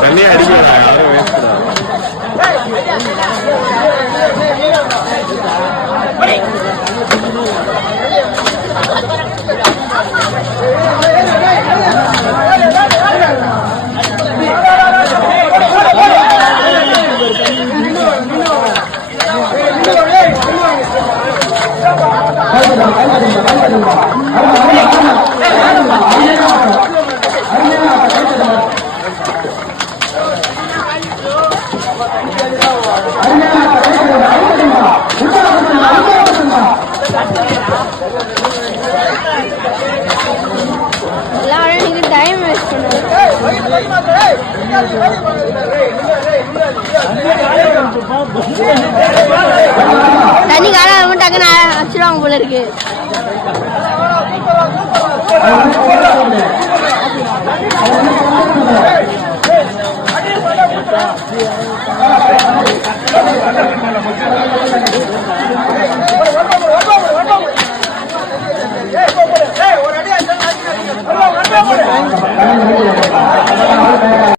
தண்ணி அடிக்கடா யாரும் வேஸ்ட் எல்லாரும் நீங்க டைம் வேஸ்ட் பண்ணுங்க தண்ணி இருக்கும் போல இருக்கு Yeah.